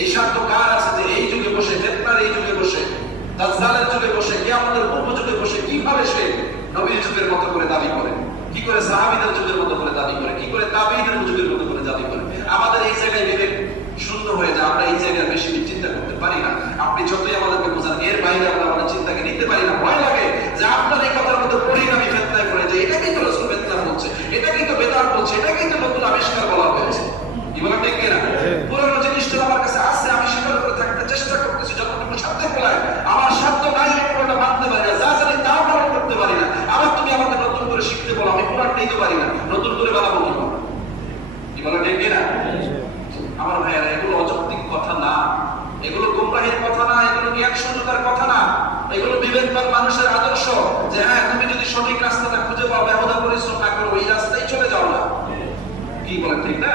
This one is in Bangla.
এই সাধ্য কার আছে যে এই যুগে বসে, ফিতনার এই যুগে বসে, দাজ্জালের যুগে বসে, কিয়ামতের পূর্ব যুগে বসে কিভাবে সে নবীর যুগের মতো করে দাবি করে, কি করে সাহাবীদের যুগের মতো করে দাবি করে, কি করে তাবেঈদের যুগের মতো করে দাবি করে। আমাদের এই জায়গায় বিবেক শূন্য হয়ে যায়, আমরা এই জায়গায় বেশি চিন্তা করতে পারি না। আপনি যতই আমাদেরকে বোঝান, এর বাইরে আমরা আমাদের চিন্তাকে নিতে পারি না। ভয় লাগে যে আপনার এই কথার মধ্যে পড়েই আমি ফিতনায় পড়ে যাই, এটাকেই তো রাসূল ফিতনা বলছে, এটাকেই তো বেদাত বলছে, এটাকেই তো নতুন আবিষ্কার বলা হয়েছে। কি বলেন ঠিক কিনা? পুরনো জিনিসটা আমার কাছে আছে, আমি স্বীকার করে থাকতে চেষ্টা করতেছি যতটুকু সাধ্য ফেলায়। আমার সাধ্য নাই আমি পুরোটা মানতে পারি না, যা জানি তাও পালন করতে পারি না। আবার তুমি আমাকে নতুন করে শিখতে বলো, আমি পুরান নিতে পারি না, নতুন করে বানাবো কি? কি বলেন ঠিক কিনা? আমার ভাইয়েরা, এগুলো অযৌক্তিক কথা না, এগুলো গোমরাহির কথা না, এগুলো জ্ঞান শূন্যতার কথা না, এগুলো বিবেকবান মানুষের আদর্শ। যে হ্যাঁ, তুমি যদি সঠিক রাস্তাটা খুঁজে পাও, ব্যবধান পরিশ্রম না করো, ওই রাস্তায় চলে যাও না। কি বলেন ঠিক না?